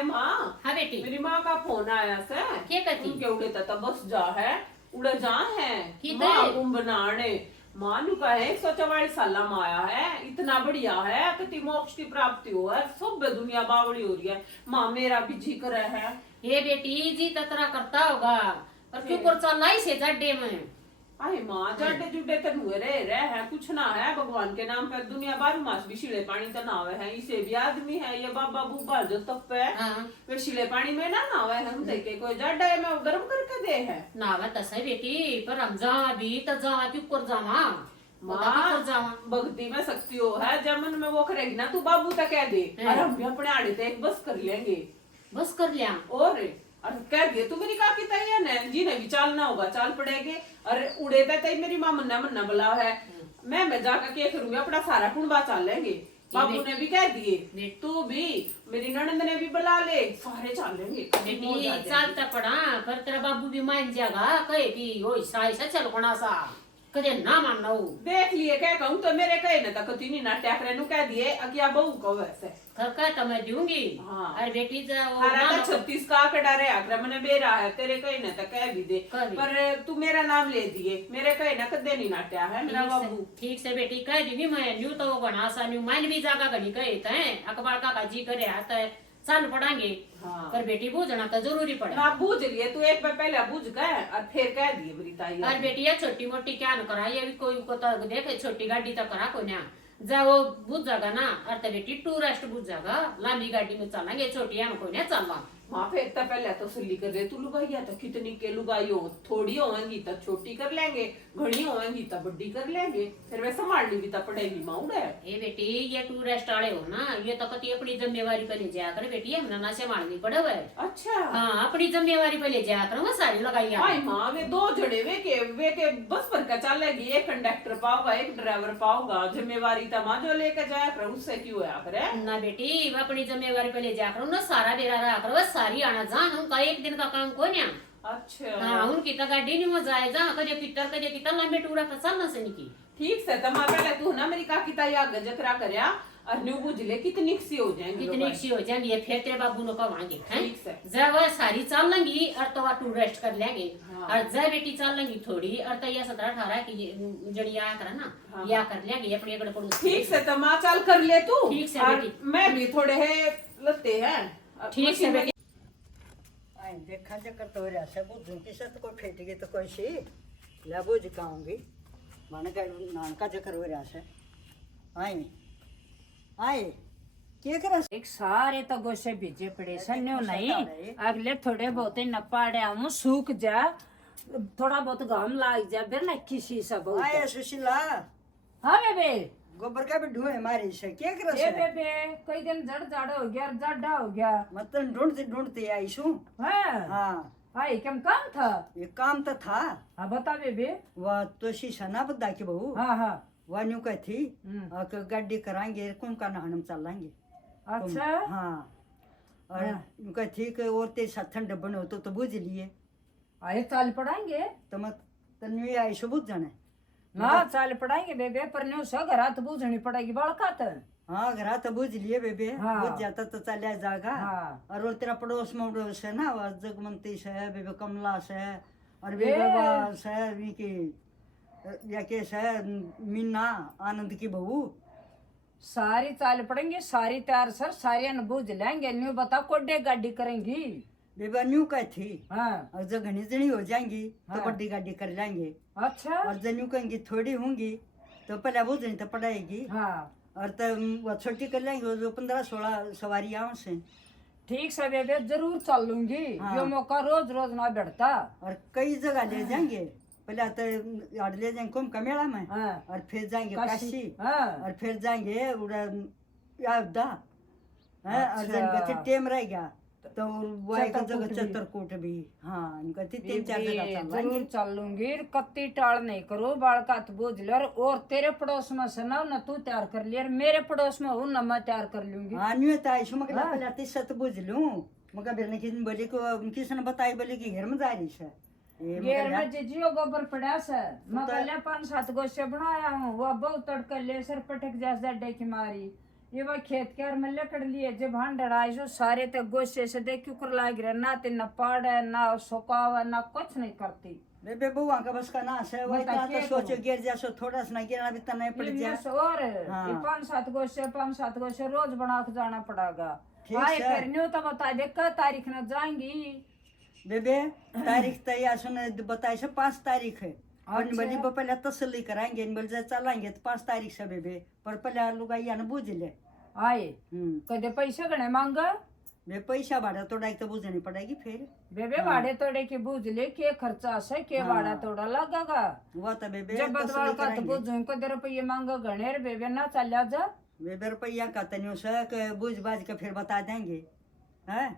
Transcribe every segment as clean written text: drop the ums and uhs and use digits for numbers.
आए माँ। हाँ बेटी। मेरी माँ का फोन आया से। क्या कहती? उनके उड़े तक बस जा है, उड़े जा है ठीक माँ है। कुंभ बनाने। माँ नु कहे 144 साल में आया है, इतना बढ़िया है कि मोक्ष की प्राप्ति हो है, सब दुनिया बावड़ी हो रही है। माँ मेरा भी जी करे है। ये बेटी जी ततरा करता होगा पर क्यों कर चल लाई से जड्डे में। अरे माँ जाडे जुडे तो हुए रहे हैं, कुछ ना है, भगवान के नाम पर दुनिया 12 मास भी शिले पानी तो नावे है। इसे भी आदमी है, ये बाबा बुब्बा जो तप है हाँ। फिर शिले पानी में ना नावे है, हम देखे कोई जाडा है मैं गर्म करके दे है। नावा तस है बेटी पर हम जा भी तो जा क्यों कर जावा माँ जावा। भक्ति में शक्ति हो है, जब मन में वो करेगी ना तू बाबू तक कह दे और हम भी अपने आड़े तक एक बस कर लेंगे। बस कर लिया और कह दिए तू मेरी काकी तैयार है जी ने भी चालना होगा चाल पड़ेगे। अरे उड़े तय मेरी माँ मन्ना मन्ना बुला है, मैं जाकर के करूंगी अपना सारा कुंबा चाल लेंगे। बाबू ने भी कह दिए, तू भी मेरी ननंद ने भी बुला ले, सारे चाल लेंगे। बेटी चलता पड़ा पर तेरा बाबू भी मान जाएगा कहे कि ओ ऐसा चल कोना सा कदे ना मानना हो। देख लिए क्या कहूँ तो मेरे कहे न तक तीन नाट्या करे नु कह दिए अकिया बहू को वैसे खरका तो मैं दूंगी। हाँ। अरे बेटी जा वो हरा ना 36 का आंकड़ा रे आंकड़ा मैंने बेरा है, तेरे कहे न तक कह भी दे पर तू मेरा नाम ले दिए, मेरे कहे न कदे नहीं नाट्या है मेरा बाबू। ठीक से बेटी कह दूंगी मैं न्यू तो वो बना सा न्यू मान भी जागा गनी कहे थे अखबार का जी करे आता है चाल पढ़ाएंगे। हाँ। पर बेटी बूझना तो जरूरी पड़े ना बूझ लिए तू एक बार पहले बूझ गए और फिर कह दिए मेरी ताई। और बेटी ये छोटी मोटी क्या न करा ये भी कोई को तो देखे छोटी गाड़ी तो करा को ना जा वो बुझ जाएगा ना। और तो बेटी टूरिस्ट बुझ जाएगा लंबी गाड़ी में चलेंगे छोटी हम कोई नहीं चलना। माँ फिर तो पहले तो सली कर रहे तू लुगाइया तो कितनी के लुगाई हो, थोड़ी होंगी तो छोटी कर लेंगे, घनी होंगी तो बड़ी कर लेंगे, फिर वे संभालनी भी तो पड़ेगी माँ उड़े। ये बेटी ये टूरिस्ट वाले हो ना ये तो कति अपनी जिम्मेवारी पे ले जाया कर बेटी हमने ना संभालनी पड़े हुए। अच्छा हाँ अपनी जिम्मेवारी पे ले जाया कर वो सारी लगाई आई माँ वे दो जड़े वे के बस पर का चलेगी, एक कंडक्टर पाओगा एक ड्राइवर पाओगा, जिम्मेवारी तो माँ जो लेकर जाया कर उससे क्यों आया करे। ना बेटी अपनी जिम्मेवारी पे ले जाया करो ना सारा बेरा रहा करो सारी आना जान उनका एक दिन का काम को ना। अच्छा हाँ उनकी तो गाड़ी नहीं हो जाए जा कदे कितर लंबे टूरा का चलना से निकी। ठीक से तमा पहले तू ना मेरी काकी ताई आगे जकरा करया और न्यू बुझले कितनी सी हो जाएंगी, कितनी सी हो जाएंगी फिर तेरे बाबू नो कमाएंगे हैं। ठीक से जब वह सारी चल लेंगी और तो वह टूरिस्ट कर लेंगे। हाँ। और जब बेटी चल लेंगी थोड़ी और तो ये 17-18 की जड़ी आया करा ना। हाँ। या कर लेंगे अपने अगल पड़ोस। ठीक से तमा चाल कर ले तू। ठीक से और बेटी। मैं भी थोड़े है लगते हैं। ठीक से बेटी। देखा चक्कर तो रहा से बुझूं की सत को फेट गई तो कोई सी ला बुझ काऊंगी मन का नान का चक्कर हो रहा से आई आई क्या कर एक सारे तो गोसे बीजे पड़े सन्यो नहीं अगले थोड़े बहुत ही नपाड़े हम सूख जा थोड़ा बहुत घाम लाग जा फिर ना किसी सब आया सुशीला हाँ बेबे गोबर का भी ढूंढे मारी से क्या कर ये बेबे कई दिन जड़ जाड़ा हो गया जाड़ा हो गया मतलब ढूंढते ढूंढते आई सू हाँ हाँ आई कम काम था। ये काम तो था हाँ बता बेबे। वह तो शीशा ना बदा के बहू हाँ हाँ वह न्यू कही थी गाड़ी कराएंगे कुम का नहान चलेंगे। अच्छा हाँ और न्यू कही थी कि और तेरे साथ ठंड बनो तो बुझ लिए आए चाल पढ़ाएंगे तो मत तन्वी आई सो बुझ जाने ना चाल पढ़ाएंगे बेबे पर न्यू सो घर तो बूझनी पड़ेगी बड़का तो। हाँ घर तो बुझ लिए बेबे। हाँ। बुझ जाता तो चलिया जाएगा। हाँ। और वो तेरा पड़ोस में उड़ोस है ना वह जगमंती से है बेबे कमला से है और बेबे से है विकी या के से मीना आनंद की बहू सारी चाल पड़ेंगे सारी तैयार सर सारे बूझ लेंगे न्यू बता कोडे गाड़ी करेंगी बेबे न्यू कही थी। हाँ और जो घनी जनी हो जाएंगी तो हाँ। बड़ी गाड़ी कर लेंगे। अच्छा और जो न्यू कहेंगी थोड़ी होंगी तो पहले बुझनी तो पड़ेगी। हाँ और तो वो छोटी कर लेंगे जो 15-16 सवारी आओ से। ठीक से बेबे जरूर चल लूंगी। हाँ। ये मौका रोज रोज ना बैठता। और कई जगह ले जाएंगे पहले तो ले जाएंगे कुंभ का मेला में। हाँ। और फिर जाएंगे काशी। हाँ। और फिर जाएंगे उड़ा यादा है और अच्छा। जाएंगे टेम रह गया तो वो एक जगह चित्रकूट भी। चित्रकूट भी। हाँ इनका 3-4 जगह चल जरूर चल लूंगी कत्ती टाल नहीं करो बालका तो बोझ ले और तेरे पड़ोस में सुनाओ ना तू तैयार कर लिया मेरे पड़ोस में हूँ ना मैं तैयार कर लूंगी। हाँ न्यू तो आई मगर पहले 30 तो बुझ लूं मगर फिर किसी बोली को किसने बताई बोली कि घर में जा रही है घेर में जिजियो गोबर पड़ा से मैं पहले 5-7 गोसे बनाया हूँ वो बहुत तड़का ले सर पटक जैसे डे की मारी ये वो खेत के में लकड़ लिए जब हां डराई सो सारे ते गोसे से देख क्यों लाग रहे ना ते न पाड़े ना सुकावा ना कुछ नहीं करती बेबे बुआ का बस का नाश है वही बता तो के सोचो गिर जा सो थोड़ा सा ना गिरना भी तो नहीं पड़ जाए और हाँ। ये 5-7 गोसे रोज बना के जाना पड़ेगा ठीक आए है। फिर न्यू तो बता दे क्या तारीख न जाएंगी बेबे तारीख तो या सुन बताए से 5 तारीख है और अच्छा। बोली वो पहले तसल्ली कराएंगे बोल जाए चलाएंगे तो 5 तारीख से बेबे पर पहले लुगाइया ने बूझ ले आए कदे पैसे गणे मांगा बे पैसा भाड़ा तोड़ा तो बुझनी पड़ेगी फिर बेबे भाड़े तोड़े के बूझ ले के खर्चा से के भाड़ा तोड़ा लगेगा वो तो बेबे जब बदवाल तसल्ली का तो कराएंगे बूझूं को 10 रुपये मांगा गणे रे बेबे ना चलिया जा बेबे रुपया का तनियो से बूझ बाज के फिर बता देंगे हैं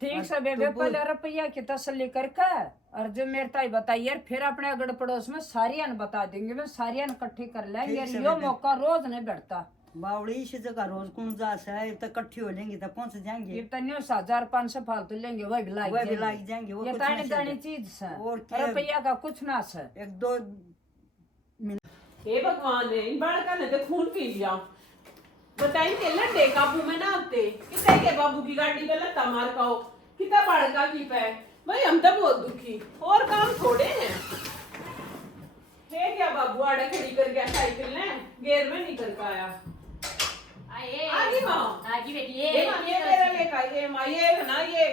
ठीक से बेबे पहले रुपया की तसल्ली करके और जो मेरे ताई बताइए फिर अपने अगड़ पड़ोस में सारियान बता देंगे मैं सारियान इकट्ठी कर लेंगे ठीक से यो बेबे। मौका रोज नहीं बैठता बावड़ी इसी जगह रोज कौन जा से तो इकट्ठी हो लेंगे तो पहुंच ये जाएंगे तन्यो 1000-500 फालतू लेंगे वही भी लाग वह भी जाएंगे। लाग जाएंगे वो ये कुछ तानी नहीं तानी चलता। चीज से और क्या? रुपया का कुछ ना से 1-2 हे भगवान ने इन बालका ने तो खून पी लिया बताई के लड्डे काबू में ना आते कितने के बाबू की गाड़ी पे लत्ता मार खाओ कितना बालका की पे भाई हम तो बहुत दुखी और काम थोड़े हैं हे क्या बाबू आड़े खड़ी कर गया साइकिल ने गेर में निकल पाया आए आगी माँ आगी बेटी ये माँ ये मेरा लेका ये माँ ये है ना ये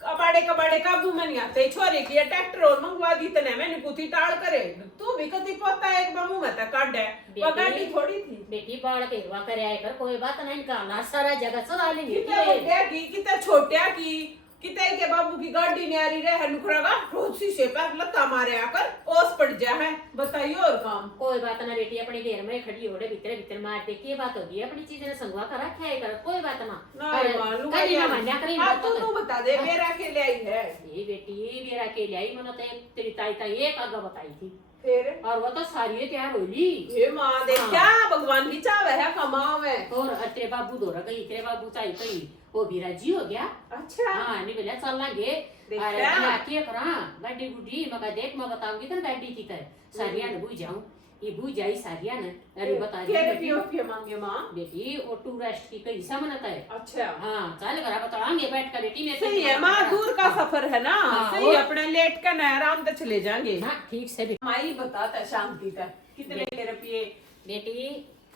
कबाड़े काबू में नहीं आते छोरे की ट्रैक्टर और मंगवा दी तने मैंने कुछ टाल करे तू भी कदी पोता एक बामू में तक काट है वो गाड़ी थोड़ी थी बेटी बाढ़ के हुआ करे आए कर कोई बात नहीं निकालना सारा जगह चला लेंगे कितने बड्या की कितने छोट्या की कितने के बाबू की गाड़ी नहीं आ रही रहे नुकरागा रोज शीशे पर लत्ता मारे आकर ओस पड़ जा है बताइए और काम कोई बात ना बेटी अपनी घेर में खड़ी हो रहे भीतर भीतर मार दे के बात होगी अपनी चीज ने संगवा कर रखा है कर कोई बात ना नहीं मालूम करी ना मान्या करी हाँ तू बता दे मेरा के ले आई है ये बेटी मेरा के लिए मनो तो तेरी ताई एक आगा बताई थी फिर और वो तो सारी तैयार होली ये माँ देख क्या भगवान की चाव है कमाओ है और तेरे बाबू दौरा गई तेरे बाबू चाई कही वो भी राजी हो गया अच्छा हाँ नहीं बोला चल लागे देखा? अरे क्या क्या करा गाड़ी गुड्डी मगा देख मैं बताऊंगी तो गाड़ी की तरह सारिया ने बुझ जाऊं ये बुझ जाई सारिया ने अरे बता दी क्या बेटी रुपये मांगे माँ बेटी वो टूरिस्ट की कई सामनता है अच्छा हाँ चल करा बताएंगे बैठ कर बेटी मैं सही है माँ दूर का सफर है ना हाँ, सही और- अपने लेट का ना आराम से चले जाएंगे हाँ ठीक से बेटी माई बताता शांति का कितने के रुपये बेटी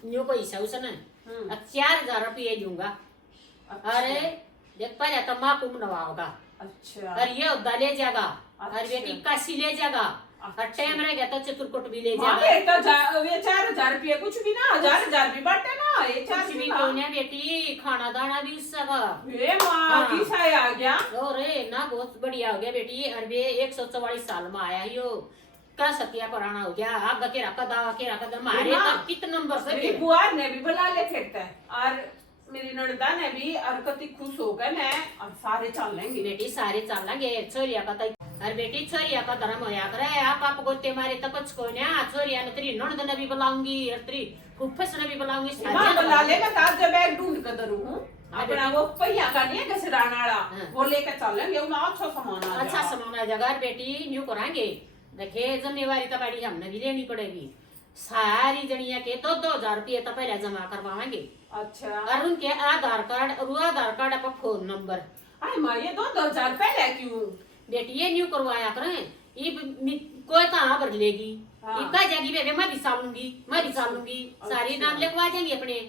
न्यू पैसा उसने 4000 रुपये दूंगा अरे देख पा जाता माँ को मनवा होगा अच्छा और ये उद्दा ले जाएगा और अच्छा। बेटी काशी ले जाएगा और टाइम रहेगा तो चित्रकूट भी ले माँ जाएगा तो ये 4000 रुपये कुछ भी ना 1000 भी बांटे ना ये चार कुछ भी कोने बेटी खाना दाना भी उसका ये माँ हाँ। की साया आ गया अरे ना बहुत बढ़िया हो गया बेटी और वे 144 साल में आया यो का सतिया पुराना हो गया आग के रखा दावा के रखा मारे माँ, तब कितने नंबर से मेरी बुआ ने भी बुला ले फिरता है और मेरी ननदा ने भी और कति खुश हो गए ना और सारे चल लेंगे बेटी सारे चल लेंगे छोरिया का तो और बेटी छोरिया का धर्म होया करे आप गोते मारे तो कुछ को ना छोरिया ने तेरी ननद ने भी बुलाऊंगी और तेरी फुफ्फस ने भी बुलाऊंगी माँ बुला ले मैं ताज जब बैग ढूंढ कर दरू हूँ अपना वो पहिया का नहीं है घसराना वाला हाँ। वो लेकर चल लेंगे उन्हें अच्छा सामान आ अच्छा जाएगा। सामान आ जाएगा बेटी न्यू कराएंगे देखिए जिम्मेवारी तो बड़ी हमने भी लेनी पड़ेगी सारी जनिया के तो 2000 रुपये तो पहले जमा करवाएंगे अच्छा और उनके आधार कार्ड और आधार कार्ड का फोन नंबर अरे माँ ये 2000 पहले क्यों बेटी ये न्यू करवाया करें ये कोई कहाँ भर लेगी हाँ। ये कह जाएगी बेबे मैं भी सालूंगी मैं भी सालूंगी सारी अच्छा। नाम लिखवा जाएंगे अपने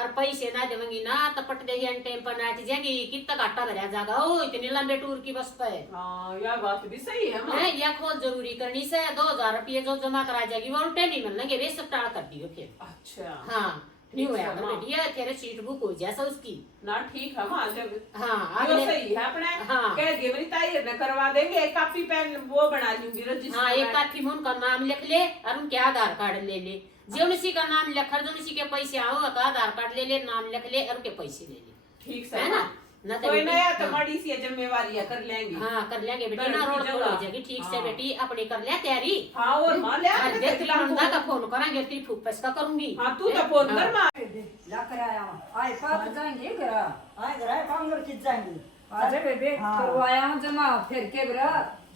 और पैसे ना देंगी ना तो पट देगी टाइम पर नाच जाएगी कितना घाटा भरा जाएगा ओ इतने लंबे टूर की बस पे हाँ यह बात भी सही है माँ है यह खोज जरूरी करनी से 2000 रुपये जो जमा करा जाएगी वो उल्टे नहीं मिलेंगे वे सब टाल कर दियो फिर अच्छा हाँ नहीं हुआ अच्छा, हाँ। बेटी ये तेरे सीट बुक हो जैसा उसकी ना ठीक है माँ जब हाँ जो अगले सही है अपने हाँ। कह दिए मेरी ताई ने करवा देंगे एक कॉपी पेन वो बना लूंगी रजिस्टर हाँ एक काफी में उनका नाम लिख ले और उनके आधार कार्ड ले ले जो उसी का नाम लिखा जो उसी के पैसे आओ तो आधार कार्ड ले ले नाम लिख ले और उनके पैसे ले ले ठीक से है ना हाँ। ना तो कोई बेटी- नया तो हाँ। बड़ी सी जिम्मेवारी है कर लेंगे हाँ कर लेंगे बेटी बड़ी ना रोड जगह। पर हो जाएगी ठीक से हाँ। बेटी अपनी कर ले तैयारी हाँ और माँ ले और आने देख दे नंदा दिला का फोन करेंगे तेरी फूफस का करूंगी हाँ तू तो फोन कर माँ ला कर आया हूँ आए पाप जाएंगे घरा आए घर आए काम कर किस जाएंगे आज बेबे हाँ। करवाया हूँ जमा फिर के बरा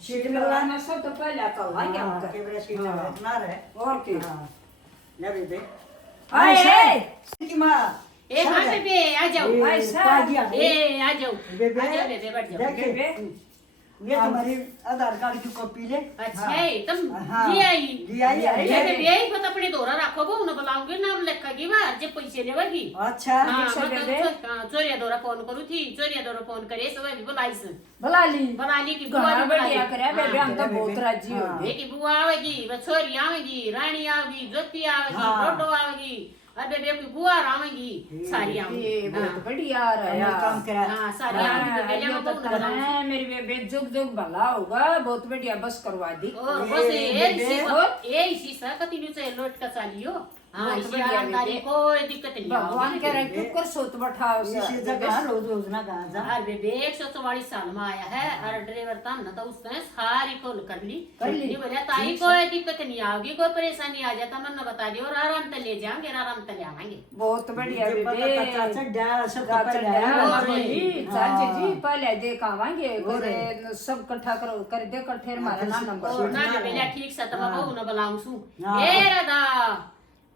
सीट मिलवा में सब तो पहले चल आएंगे हम कर। कैमरा सीट हाँ। ना रहे और की हाँ ले बेबे आए की माँ ए हाँ बेबे आ जाओ ऐसा ए आ जाओ बेबे आ जाओ बेबे बैठ जाओ देखिए ये तुम्हारी आधार कार्ड की कॉपी ले अच्छा है तुम हाँ। ले आई ले आई ये बेबे ही पता अपने दोरा रखो वो उन्हें बुलाऊंगी नाम लिखेगी बाहर जब पैसे लेवागी अच्छा हाँ अच्छा, बेबे। चोरिया दौरा फोन करू थी चोरिया दौरा फोन करे सब भी बुलाई से भला ली बुला ली की बुआ घना भी बुलाई बढ़िया करे बेबे हम तो बेबे। बहुत राजी हो हाँ। गए की बुआ आवेगी वो छोरी आवेगी रानी आवेगी ज्योति आवेगी हाँ। रोडो आवेगी और बेबे की बुआ आवेगी सारी आवेगी ये बहुत बढ़िया रहा हमने काम करा हाँ सारी आवेगी बेबे ये को तो बुला करना मेरी बेबे जुग जुग भला होगा बहुत बढ़िया बस करवा दी और ये बस ये बेबे। इसी सा कतिन्यू से लोट का चालियो हाँ बहुत इसी बढ़िया आरामदारी बेबे। कोई दिक्कत नहीं भगवान आवेगी। के रखे कर सोत बैठाओ इसी जगह रोज रोज ना कहा जा और बेबे 144 साल में आया है और ड्राइवर था ना तो उसने सारी खोल कर ली ये बोला ताई कोई दिक्कत नहीं आएगी कोई परेशानी आ जाता मन बता दियो और आराम से ले जाएंगे और आराम से ले आएंगे बहुत बढ़िया मुझे पता बेबे था चाचा डा सब चाचा पता डा, है बोली, हाँ। चाचा जी पहले देख आवांगे और करे सब इकट्ठा करो कर दे कठेर मारा ना नंबर और ना बेबे ठीक से तो बाबू न बुलाऊं सु हाँ। ए राधा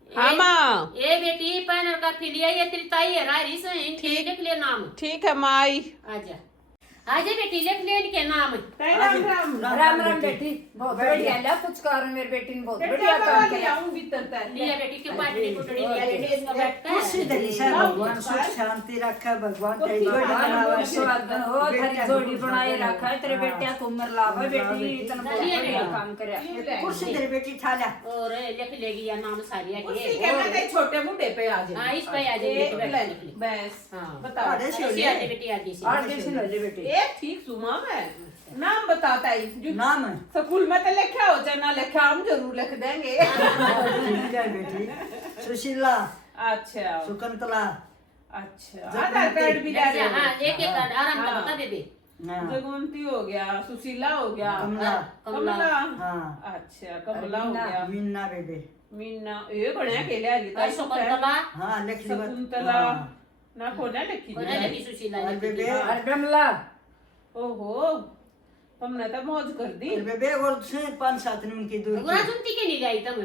हाँ माँ ए बेटी पैनल का फिलिया ये तेरी ताई है रारी से ठीक लिख ले नाम ठीक है माई आजा आजा बेटी लिख ले इनके नाम राम राम राम राम बेटी बहुत बढ़िया ला कुछ करो मेरी बेटी ने बहुत बढ़िया काम किया लिया बेटी के पाटली कुटड़ी लिया बेटी इसमें बैठता खुशी है दली से भगवान सुख शांति रखे भगवान तेरी जोड़ी बनावे स्वागत हो थारी जोड़ी बनाए रखा है तेरे बेटे को उम्र लावा बेटी इतना बहुत बढ़िया काम करे कुर्सी तेरी बेटी ठा ले और लिख लेगी या नाम सारिया उसी के के मैं कहीं छोटे मुंडे पे आ जाए हाँ इस पे आ जाएगी बेटी बैठ लिख ले बस हाँ बताओ अरे ऐसी शिवले आती बेटी आती सी और कैसे ले ले बेटी एक ठीक सुमा मैं नाम बताता ही जो नाम स्कूल में तो लिखा हो चाहे ना लिखा हम जरूर लिख देंगे ठीक है बेटी सुशीला अच्छा सुकंतला अच्छा आधार कार्ड भी ले रहे हो हाँ एक एक आराम का हाँ। बता बेबी हाँ जगवंती हो गया सुशीला हो गया कमला कमला हाँ अच्छा कमला हो गया मीना बेबे मीना ये बढ़िया केले आली और शकुंतला हाँ लिख ली बात शकुंतला ना कोना लिखी कोने लगी सुशीला और लिखी बेबे थी। और बिमला ओहो तुमने तो मौज कर दी और बेबे और से 5-7 दिन की दूरी गुरा सुनती के नहीं गई तुम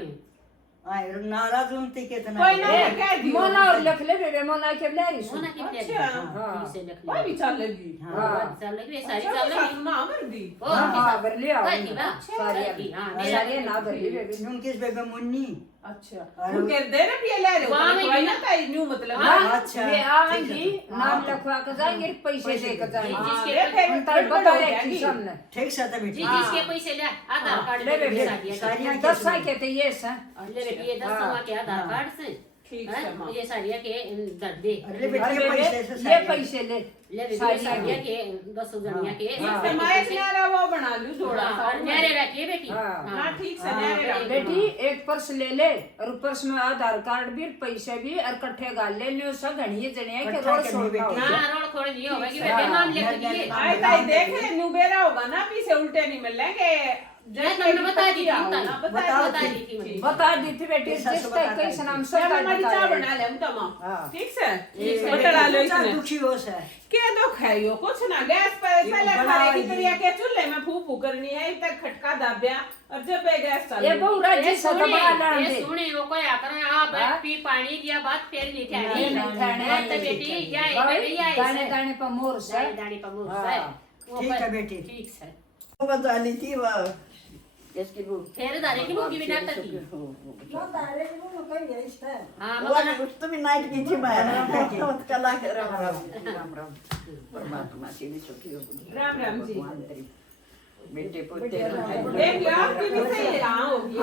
आए नाराज उनती कितना कोई ना कह दियो मोना और लिख ले बेबे मोना के ले रही होना की प्लेट अच्छा। ठीक से लिख कोई ले भी चल लगी हाँ चल लगी सारी चल लगी ना कर दी ओ हाँ भर लिया कोई की बा सारी की हां सारी ना भर ली बेबी उनकी बेबे मुन्नी अच्छा अरे उनके दे ना पिए ले रहे वहाँ हो में कोई ना कहीं न्यू मतलब हाँ, अच्छा, वे आवेंगी ठीक है। नाम लिखवा के जाएंगे पैसे दे के जाएंगे जिसके हाँ, फिर उनका गड़बड़ बता हो रहे जाएगी। की सामने ठीक से तो जी बेटी जिसके पैसे ले आधार कार्ड ले ले बेबे, सारी सारियाँ 10 साल के थे ये से ले बेटी ये 10 सवा के आधार कार्ड से ठीक हैं? है माँ ये सारिया के दर दे अरे अरे बेटी ये बेबे पैसे से ये सारी- पैसे ले ले बेटी सारिया सारिया के। के 10 जनिया के हाँ। इससे माइक नारा वो बना लूं जोड़ा सा और मेरे रखिए बेटी हाँ। हाँ ठीक से हाँ, न्यारे रख बेटी एक पर्स ले ले और पर्स में आधार कार्ड भी पैसे भी और कट्ठे गाल ले लियो सब घणिए जने के कट्ठा रोड के छोड़ नहीं बेटी। ना रोड खोड़ नहीं होगा कि बेटे नाम लिख दिए आए ताई देखे नुबेरा होगा ना पीछे उल्टे नहीं मिलेंगे मैं तुमने बता दी थी ना बताओ बता थी। दी थी मैंने बता दी थी बेटी ऐसा जिस सब तक बता कैसे दी नाम मैं सब हमारी चाय बता बना ले हम तमा हाँ। ठीक से ये बता लो बेटी इसने दुखी हो से क्या दुख है यो कुछ ना गैस पर ये पहले बना खाने की ली। तरह के चूल्हे में फूफू फू करनी है तक खटका दाबिया और जब ये गैस चालू ये बहुरा जी सदबा लान ये दे सुने वो कोई आकर आ बैठ पी पानी दिया बात फेर नहीं ठाड़ी नहीं ठाड़ी। मैं तो बेटी या एक बेटी या दाने ऐसे दाने पर मोर से दानी दानी पर मुंह हाँ। से वो ठीक पर- है बेटी। ठीक है वो बता ली थी वह इसकी वो फेर दाने की मुंह की बिना तकी हाँ वो मगर ने उसको भी नाइट की थी मैं मत कला के राम राम परमात्मा की भी सुखी हो राम राम जी। भगवान तेरी बेटे पोते देख लो आपकी भी सही हाँ होगी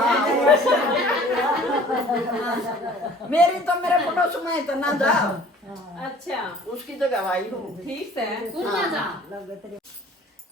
मेरी तो मेरे पड़ोस में तो ना जाओ अच्छा उसकी तो गवाही हो ठीक है तू ना जा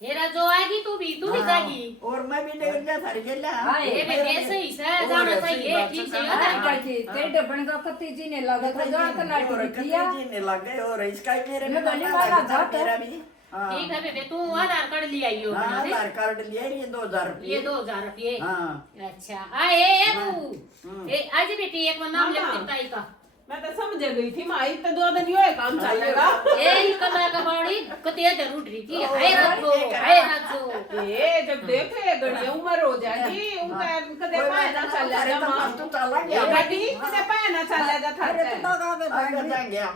हेरा जो आएगी तू भी जाएगी और मैं भी देख जा थारी गेला हाँ, ये बेटे सही से जाना चाहिए ठीक से अरे आधार कार्ड काकी तेरे बन का कत्ती जी ने लगा था जान का नाटी और किया कतई ने लग गए और इसका ही मेरे मैं में गली पता वाला लगा, जाता है। मेरा भी हाँ ठीक है बेटे तू आधार कार्ड ले आई हो हाँ, बना दे। आधार कार्ड लिया ये 2000 ये रुपये 2000 रुपये हाँ अच्छा आ ए बू ए आज बेटी एक बार नाम लिख देता का मैं तो समझ गई थी माई तो 2 दिन ये काम चलेगा ए कला का बाड़ी कते दर उठ रही थी हाय राजो ये जब देखे गड़िया उम्र हो जाएगी उनका कदे पाए ना चलेगा मां तो चला ये गया बेटी कदे पाए ना चलेगा था अरे तो आगे आगे जाएंगे ये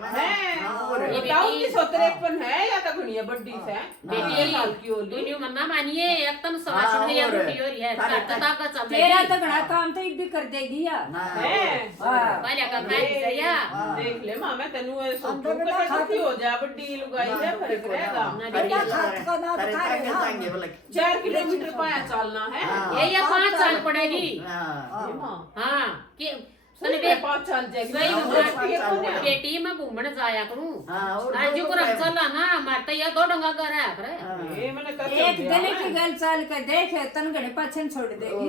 बताओ कि 53 है या तो घड़िया बड्डी से बेटी साल की होली दुनिया मन्ना मानिए एकदम सवाशन है रोटी हो रही है करता का चल तेरा रही तो बड़ा काम तो भी कर देगी या है पहले का खाई या देख ले मां मैं तेनु सोचू के कथी हो जा बड्डी लुगाई है फर्क रहेगा आगे जाएंगे बोले 4 किलोमीटर पाया चलना है ये 5 साल पड़ेगी हाँ हां कि सही में 5 साल जाएगी बेटी मैं घूमने जाया करूं हाँ, और आज जो कर चला ना मारता या 2 डंगा कर है करे ये मैंने कर एक दिन की गल चाल कर देख तन घड़े पाछन छोड़ देगी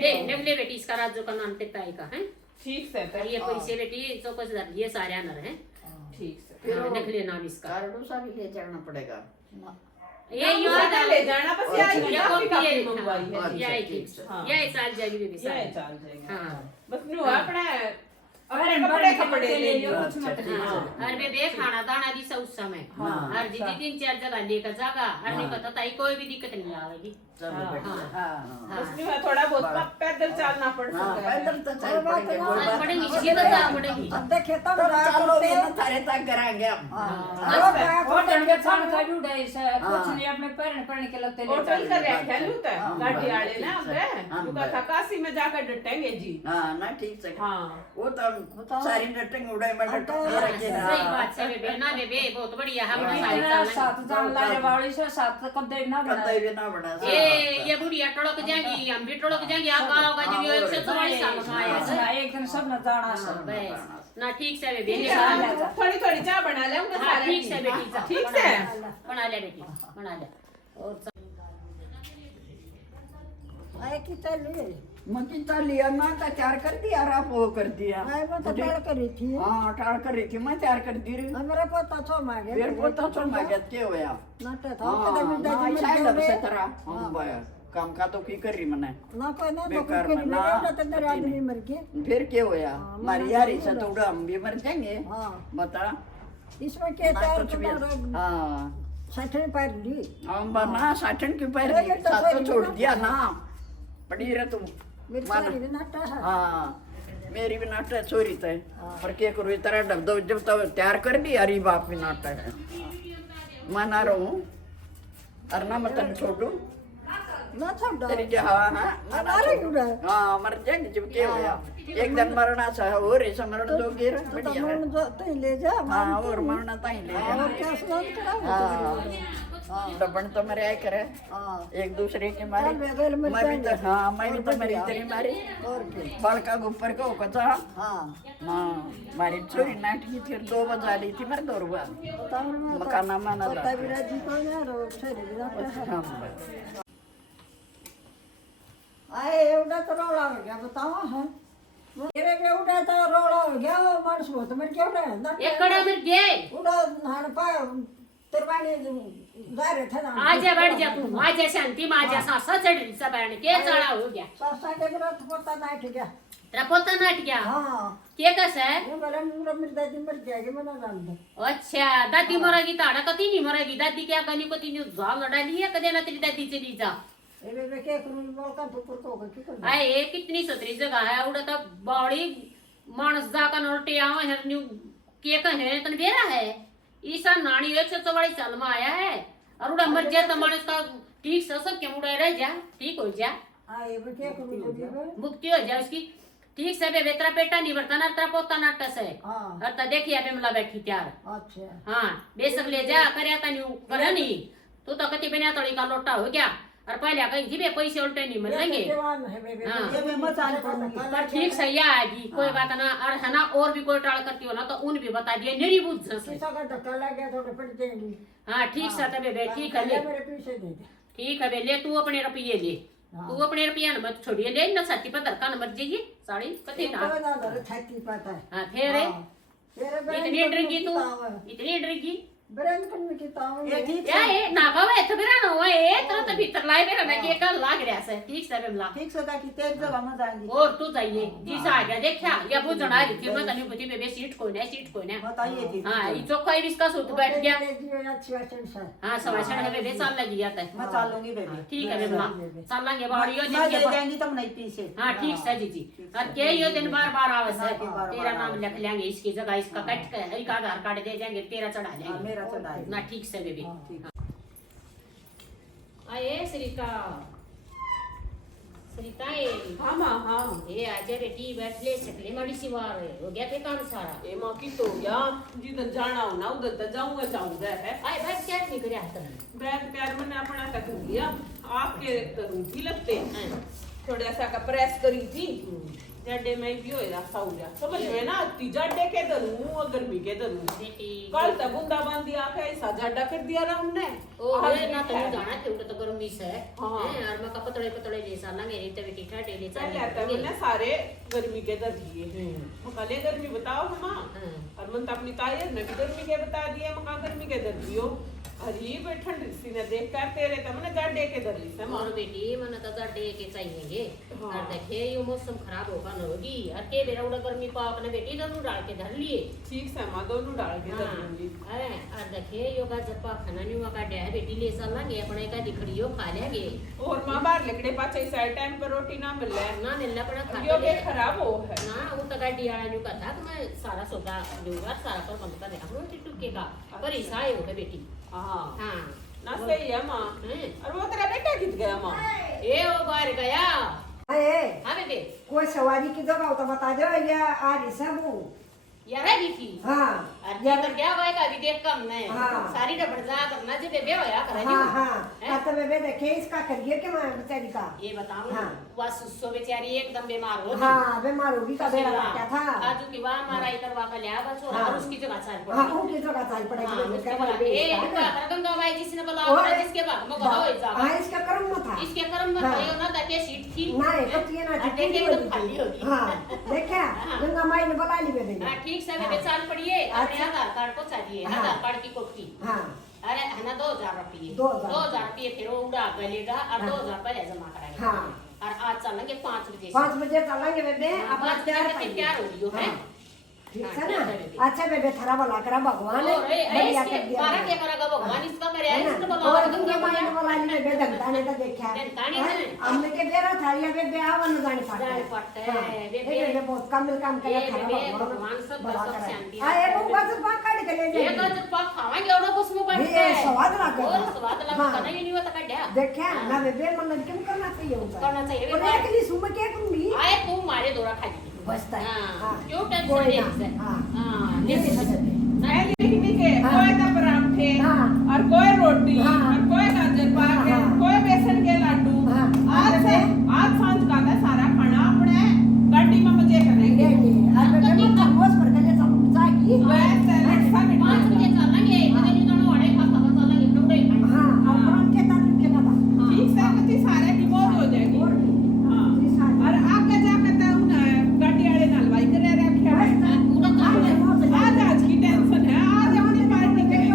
ले नेवले बेटी इसका राजू का नाम टिकताई का है ठीक से और ये पैसे बेटी चौकस ये सारे नर हैं ठीक से निकले नाम इसका कार्डो सा भी ले जाना पड़ेगा ये याद ले जाना बस यार ये काफी कॉपी है मंगवाई है ये ठीक से। ये साल जाएगी बेबी ये साल चल जाएगी हां बस नु अपने कपड़े ले लियो और बेबे खाना दाना दी सब उस समय हर दीदी 3-4 जगह लेकर जागा और नहीं पता ताई कोई भी दिक्कत नहीं आएगी चलो बेटा बस नु थोड़ा बहुत पैदल चलना पड़ हाँ सकता है पैदल तो चल पड़ेंगे कोई बात पड़ेगी सीधा जा पड़ेगी अंदर खेतों में चलोगे ना थारे तक कराएंगे हम होटल के खान का भी उड़े से कुछ नहीं अपने पैर पड़ने के लगते ले होटल का रखा लू तो गाड़ी आड़े ना अब लुका था काशी में जाकर डटेंगे जी हाँ ना ठीक से हाँ वो तो सारी नटिंग उड़ाई में रखे सही बात है बेबे ना बेबे बहुत बढ़िया है बड़ा सारी मेरा चलना साथ जान लाने वाली से साथ कब देना बना कतई भी ना बड़ा ये बुढ़िया टड़क जाएंगी हम भी टड़क जाएंगे आप गाँव का जब ये 144 साल का आया है एक दिन सब न जाना सब बस ना ठीक से बेबी थोड़ी थोड़ी चाय बना ले उनका हाँ सारा ठीक से बेटी जा, ठीक बना से ले, बना ले बेटी बना ले और आए की चली मकी तो लिया ना तो तैयार कर दिया आप वो कर दिया आए वो तो टाड़ करी थी हाँ टाड़ कर रही थी मैं तैयार कर दी रही हमारा पोता छो मांगे फिर पोता छोड़ मांगे के होया नाटे था हाँ कदम मिल ना जाती शायद अब से मर तरह हम बाया काम का तो की कर रही मैंने ना कोई ना तो बेकार कोई में, नहीं ना, लगा तो तेरे आदमी मर गए फिर क्या होया हमारी यारी से तो उड़ा हम भी मर जाएंगे हाँ बता इसमें क्या ना चार कुछ भी तुम्हारा हाँ साठे पार ली हम बना साठन के पैर अरे तो साथ तो सही छोड़ ना। दिया ना पड़ी रहे तुम मेरी मान सारी भी नाटा है हाँ मेरी भी नाटक है चोरी तो है पर क्या करूँ इतना डब दो जब तब तैयार कर दी अरे बाप भी नाटक है मना रहा हूँ अरना मतलब छोड़ू ना छोड़ तेरी जो हाँ हाँ मना अरे छोड़ू। जुड़ा हाँ मर जाएंगे जब क्या होया एक दिन मरना सा हो रे समरण दो गिर तो बढ़िया है मन जो तो ले जा हाँ और मरना ताई ले और क्या स्नान करा हाँ डबन तो मेरे आए करे हाँ एक दूसरे के मारे चल बगैर मर मैं भी तो जाएंगे। हाँ मैं भी तो मेरी तेरी मारी और क्या बाल का ऊपर को कचा हाँ हाँ मारी चोरी नाटकी फिर 2 बजा ली थी मेरे 2 रुपया बताओ ना मकाना माना पता भी राजी को यार छेरी भी नाटा है हाँ आए एवढा तो रोला हो गया बताओ हाँ मेरे के एवढा तो रोला हो गया माणूस होत मर केवढा है ना एक कड़ा मिल गए उडा हाण पाय तरवाणी जा रे थे ना आजा बैठ जा तू आजा शांति में आजा सासा चढ़ सब के चढ़ा हो गया सासा के ग्रंथ पता नाही ठीक है तेरा पोता नाट गया हाँ के कस है ये मला मुरा मेरी दादी मर जाएगी मना जानता अच्छा दादी मरेगी ताड़ा कती नहीं मरेगी दादी क्या कनी को तीन जाल लड़ा ली है कदे ना तेरी दादी चली जा ए बे के करून बोल का तो पर को की कर आए कितनी सतरी जगह है उड़ा तो बॉडी मानस जा का नोटे आवा है न्यू के कहे तन बेरा है ईसा नानी 144 साल में आया है और उड़ा मर जाए तो मानस का ठीक से सब के मुड़ा रह जा ठीक हो जा आए बे के करून जो दी मुक्ति हो जाए उसकी ठीक से बेतरा पेटा नहीं बरता ना तेरा पोता नाटस है हाँ और ता देखिए अबे मला बैठी त्यार अच्छा हाँ बेसक ले जा करे ता न्यू करे नहीं तू तो कति बिना तड़ी का लोटा हो गया और पहले कहीं जी बे पैसे उल्टे नहीं मिलेंगे जवान है बे हाँ। ये मैं मत आन करूंगी पर ठीक सही आएगी कोई बात ना और है ना और भी कोई टाल करती हो ना तो उन भी बता दिए मेरी बुझ से किसा का धक्का लग गया थोड़े पड़ जाएंगी हाँ ठीक से तबे बे ठीक है ले मेरे पीछे दे दे ठीक है बे ले तू अपने रुपये ले तू अपने रुपया न मत छोड़िए ले ना छाती पर धरका न मत जाइए साड़ी कति ना ना धर छाती पाता है हाँ फिर तेरे बहन इतनी को डरेगी तू किताब है। इतनी डरेगी ब्रेन करने की ताऊ या ए ना कवे तो बिरा ना ओए ए तो भीतर लाए बेरा ना के का लाग रहा से ठीक से बिमला ठीक से का की तेज जगह में जाएंगी और तू जाइए जी सा आ गया देखा या वो जना रही थी मैं तनी बुद्धि में बे सीट को ना बताइए थी हां ये चोखा इसका सूत बैठ गया अच्छी वचन से हां सवाशन है बे साल लगी जाता है मैं चल लूंगी बेबी ठीक है बिमला चल लेंगे बाड़ियो मैं दिन ले के जाएंगी तुम नहीं पीछे हाँ ठीक है जी और के ये दिन बार बार आवे से तेरा नाम लिख लेंगे इसकी जगह इसका कट के एक आधार कार्ड दे देंगे तेरा चढ़ा लेंगे मेरा चढ़ाए ना ठीक से बेबी आए श्रीका श्रीका हाँ माँ हाँ ये आज बेटी बैठ ले सकले माड़ी सी वार हो गया पे काम सारा ए माँ की तो या जिधर जाना हो ना उधर तो जाऊंगा है आए बैठ क्या नहीं करे आता बैग प्यार मैंने अपना का कर लिया आपके करूँ थी लगते हां थोड़ा सा का प्रेस करी थी जड्डे में भी होएगा साउया समझ में ना आती जड्डे के दरूं और गर्मी के दरूं बेटी कल तक बूंदा बांदी आके ऐसा जड्डा कर दिया ना हमने ओ आज है ना भी तो है। जाना थे उड़ा तो गर्मी से हाँ। हैं और मैं का पतले ले साला मेरी तो बेटी ठा डेली चल चल जाता है मैंने सारे गर्मी के दर दिए मकाले गर्मी बताओ हम हां और मन तो अपनी तायत ने भी गर्मी के बता दिए मका गर्मी के दर दियो अजीब ठंड सी ने देख कर तेरे तो मैंने जड्डे के दर ली से और बेटी मन तो दर डे के चाहिएगे हाँ। और देखे ये मौसम खराब होगा न होगी और के बेरा उड़ा गर्मी पा अपने बेटी दोनों डाल के धर लिए ठीक से मां दोनों डाल के दर लूंगी अरे और देखे योगा जपा खाना नहीं का डे बेटी ले चल लेंगे अपने का दिखड़ियो खा लेंगे और मां बाहर लकड़े पाछे साइड टाइम पर रोटी ना मिल रहा ना मिलना पड़ा खा यो ले के खराब हो है ना वो तो गाड़ी वाला जो का था कि मैं सारा सौदा दूंगा सारा पर बंद कर देगा हम टिटू का पर ऐसा है होगा बेटी हां हां ना सही है मां हैं? और वो तेरा बेटा कित गया मां ए ओ बाहर गया अरे हाँ बेटे कोई सवारी की जगह हो तो बता दो या आ रही सब यार भी थी हाँ अरे तो क्या होएगा अभी देख कम नहीं हाँ। सारी डबड़ जा करना जे बेबे होया करे हाँ हाँ हैं? तो बेबे देखे इसका करिए के मैं बेचारी का ये बताऊं हाँ। वह सुसो बेचारी एकदम बीमार हो गई हाँ बीमार होगी का बेड़ा क्या था आजू की वाह हमारा इधर वाका लिया बस और हाँ। उसकी जगह चाल हाँ पड़ी उनकी जगह चाल पड़ेगी हाँ, बेबे उसके का बाद बेबे ए इसका, रुका है ना? गंगा माई जिसने बोला और अपना जिसके बाद में कहा हो जावा हाँ इसका कर्म में था इसके कर्म में हाँ। भयो ना ताकि सीट थी नहीं कब ये ना और देखे एकदम खाली होगी हाँ देखा गंगा माई ने बुला ली बेबे हाँ ठीक से बेबे चाल पड़िए अपने अच्छा। आधार कार्ड को चाहिए हाँ। आधार कार्ड की कॉपी हाँ अरे है ना 2000 रुपये 2000 रुपये फिर वो उड़ा के लेगा और हाँ। 2000 रुपये जमा कराएंगे हाँ। और आज चलेंगे 5 बजे 5 बजे चलेंगे बेबे हाँ, अपना 5 तैयार बजे तैयार हो लियो है ठीक हाँ, है ठीक है ना बेबे। अच्छा बेबे थारा भला करा भगवान ने और बढ़िया इसके कर दिया बारह बेबे। क्या करेगा भगवान इसका करे है ना? इसने और बोला गंगा माई ने बोला ली बेबे दंता ने तो देखा दंता ने हैं? है। हमने के बेरा था या बेबे आवन जाने पड़ता जाने पड़ता है, हाँ, बेबे। ये बेबे बहुत काम करे ये थारा बेबे भगवान सब भला सब करे। शांति आ ये वो बस पाक काट के ले ये जाएगी तो पाक खावांगे और कुछ मुंह बैठ ये स्वाद लगा और स्वाद लगा हाँ। खाना ही नहीं होता कड्या देखा ना बेबे मन क्यों करना चाहिए उनका करना चाहिए और बेबे। एक लिए सुबह क्या करूंगी आए तू मारे दोरा खा ली बसता है हाँ क्यों टेंशन कोई ले ना, से हाँ। हां ये भी ले मैं लिखने के हाँ। कोई तो पराठे हाँ। और कोई रोटी हाँ। और कोई गाजर पाक हाँ। कोई बेसन के लड्डू हाँ। आज से आज सांझ का था सारा खाना अपने गाड़ी में मजे करेंगे आज बेबे मत थमोस पर के लिए सब जाएगी वैसे ऐसा 5 बजे चलेंगे इतने दिन दोनों वड़े खा खा चलेंगे टुकड़े हाँ अपन के तार के ना ठीक से कति सारे की मौज हो जाएगी और हाँ और आगे जाके तो उन गाड़ी वाले नलवाई करे रखे है पूरा काम आज आज की टेंशन है आज हमने पार्टी करेंगे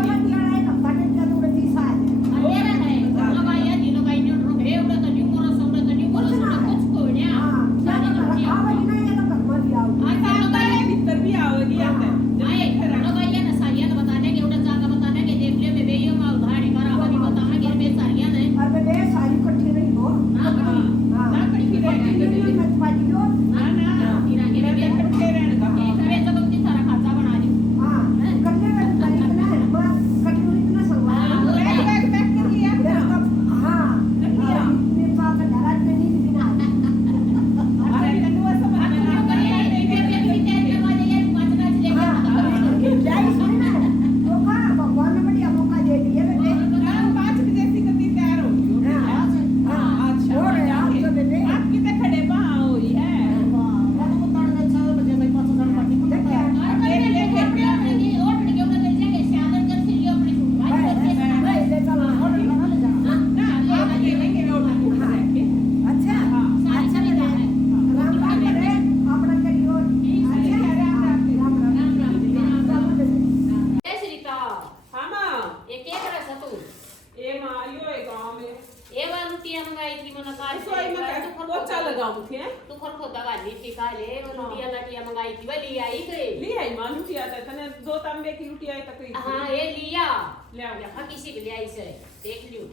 लुटिया मंगाई थी मैंने कहा रसोई में क्या पोछा लगाऊं थे तू खर खोदा वाली थी काले वो लुटिया लटिया मंगाई थी वो ले आई गई ली आई मां लुटिया तने 2 तांबे की लुटिया तक ही हाँ ये लिया ले आओ हाँ किसी के ले आई से देख लियो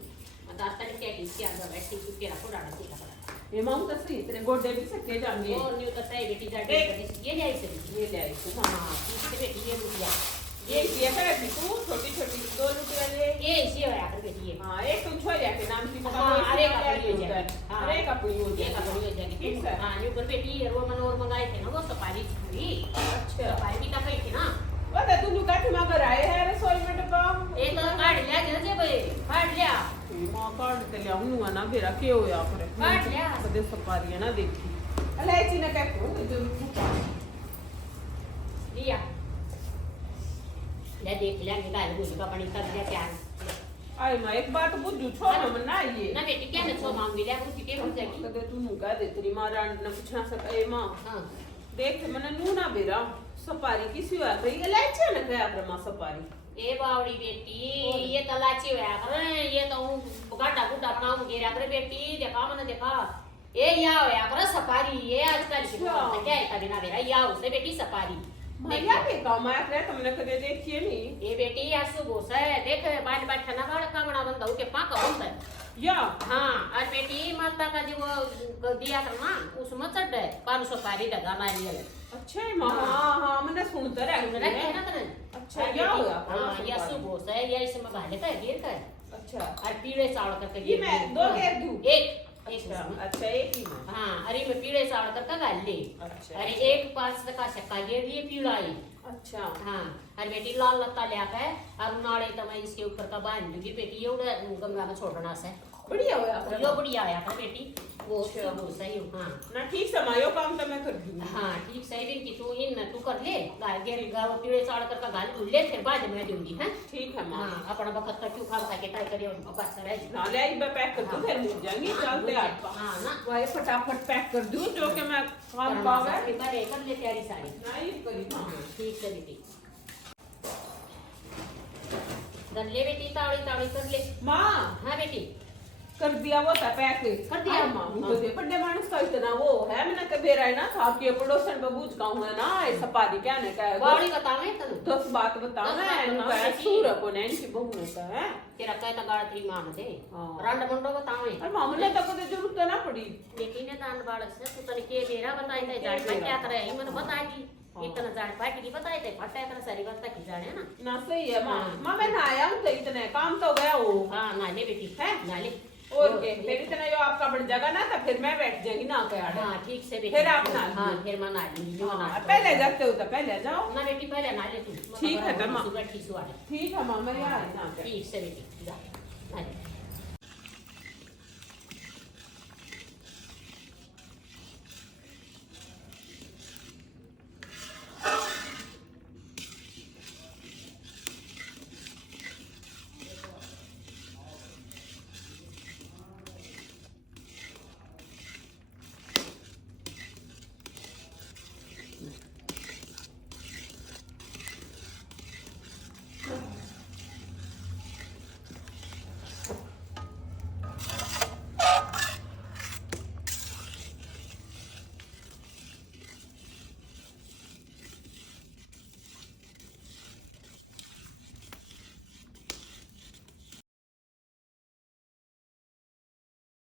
दास्तान क्या की क्या कर बैठी तू तेरा को डाला तू डाला ये मां तो सही तेरे गोडे भी सके जाएंगे और न्यू तो सही बेटी जाके ये ले आई से ये ले आई तू हाँ किसी बेटी ये लुटिया ये है तू छोटी छोटी 2 लुटिया ले ये इसी है यार बेटी ये हां एक तुम छोरिया के नाम की हाँ अरे कपड़ी हो जाए अरे कपड़ी हो ये जाए कपड़ी हो जाएगी ठीक है हाँ न्यू पर बेटी ये वो मैंने और मंगाए थे ना वो सफारी थी अच्छा सफारी भी तक थी ना वो तू लुका थी मगर आए है रसोई में डब्बा ये तो काट लिया जैसे भाई काट लिया मां काट ते ले आऊंगा ना फिर के होया करे काट लिया कदे सफारी है ना देखी इलायची ने क्या को जो लिया ले देख लिया निकाल गुज का पानी कर दिया क्या आई मां एक बात बुझू छोड़ मना ये ना बेटी क्या न छो मांग लिया कुछ के हो जाएगी कदे तू नुका दे तेरी मां रान ने पूछना सके मां हां देख मने नू ना बेरा सफारी किसी हुआ गई इलायची ने क्या ब्रह्मा सफारी ए बावड़ी बेटी ये तलाची होया करे ये तो गाटा गुटा बनाऊंगी रे करे बेटी देखा मैंने देखा ए या होया करे सफारी ये आजकल की बात क्या है तभी ना बेरा या उसे बेटी सफारी भैया के काम आया करे तुमने कदे देखिए नहीं ये बेटी आज सुबह से देख बाट बाट खाना गाड़ का बना बनता हूं के पाका बनता है या हाँ और बेटी माता का जो वो दिया था ना उसमें चढ़ है 500 पारी लगा ना लिए अच्छा है मां हां हां मैंने सुनता रहा रखे ना करे अच्छा क्या हुआ हाँ या सुबह से या इसमें भाले का है गिर का है अच्छा और पीले चावल करके ये मैं 2 घेर दूं एक अच्छा अच्छा एक ही में हाँ अरे मैं पीले चावल करके गाल ले अच्छा अरे एक 5 का शक्का ये लिए पीला ही अच्छा हाँ अरे बेटी लाल लत्ता ले आकर और नाड़े तो मैं इसके ऊपर का बांध दूंगी बेटी ये उड़ा गंगा में छोड़ना से बढ़िया होया यो बढ़िया आया था बेटी वो अच्छा। वो सही हाँ ना ठीक समायो काम तो मैं कर दूंगी हाँ ठीक सही दिन की तू इन तू कर ले गाल गेर गाव पीड़े चाड़ कर का गाल धुल ले फिर बाद में दूंगी हैं ठीक है मां हाँ अपना वक्त तक क्यों खा खा के टाई करियो बस रह ना ले आई मैं पैक कर दूं फिर मिल जाएंगी चलते आप हाँ ना वही फटाफट पैक कर दूं जो कि मैं काम करना पावे सारी करे कर ले तैयारी सारी नहीं करी हां ठीक है बेटी कर ले बेटी ताड़ी ताड़ी कर ले मां हाँ बेटी कर दिया वो था पैक कर दिया? मां तो दे बड़े मानुस का इतना वो है मैंने कभी रहा है ना था आपके पड़ोसन बबूज का हूं ना ये सपारी क्या ने का बाड़ी बतावे तनु 10 बात बताओ दस ना बात इनका बताओ है बेटी। सूर को नैन की बहू ने का है तेरा कहता गाड़ी मां दे हाँ। रंड मंडो बतावे और मामू ने तो कदे जरूरत ना पड़ी बेटी ने दान बालक से तू तने के मेरा बताई थे जान में क्या करे ही मैंने बताई थी इतना जान पाटी की बताई थे फटा कर सारी करता की जाने ना ना सही है मां हाँ। मां मैं ना आया हूं तो इतने काम तो गया वो हाँ ना ले बेटी है ना ले और के फिर इतना जो आपका बढ़ जाएगा ना तो फिर मैं बैठ जाएगी ना के आड़े हाँ ठीक से बेटी फिर आप ना हाँ फिर मैं ना लूंगी मैं ना पहले जाते हो तो पहले जाओ ना बेटी पहले ना ले तू ठीक है, तमाम। सुबह ठीक सुआ ठीक है मां मैं आ ना ठीक से बेटी जा